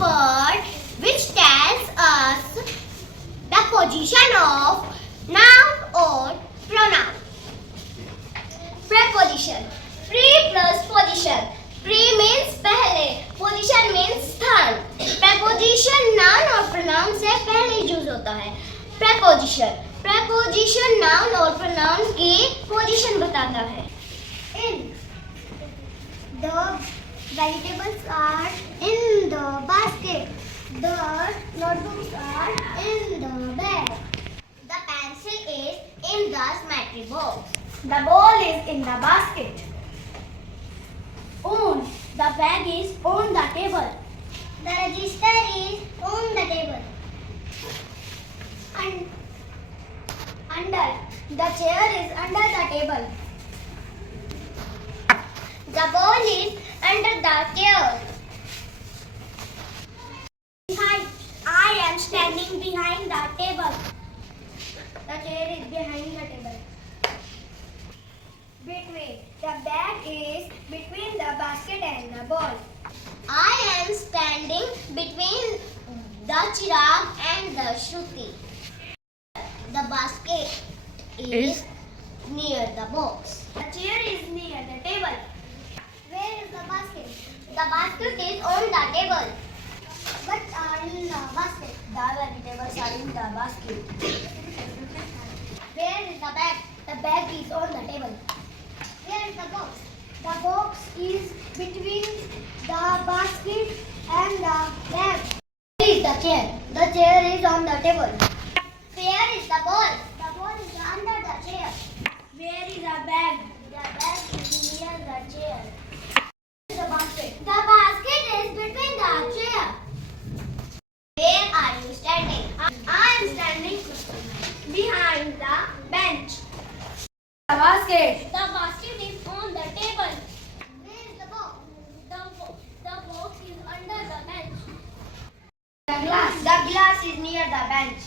word which tells us the position of noun or pronoun. Preposition. Pre plus position. Pre means पहले, position means स्थान. Preposition noun और pronoun से पहले use होता है. Preposition. Preposition noun और pronoun की position बताता है. In. The vegetables are in the basket. The notebooks are in the bag. The pencil is in the symmetry box. The ball is in the basket. On. The bag is on the table. The register is on the table. Under. The chair is under the table. The ball is under the chair. Behind. I am standing behind the table. The chair is behind the table. Between. The bag is between the basket and the ball. I am standing between the chirag and the shruti. The basket is near the box. The chair is near the table. Where is the basket? The basket is on the table. What are in the basket? The vegetables are in the basket. Where is the bag? The bag is on the table. Where is the box? The box is between the basket and the bag. Where is the chair? The chair is on the table. Where is the ball? The ball is under the chair. Where is the bag? The bag is near the chair. Where is the basket? The basket is between the chair. Where are you standing? I am standing behind the bench. The basket. The basket is on the table. Where is the box? The box is under the bench. The glass. The glass is near the bench.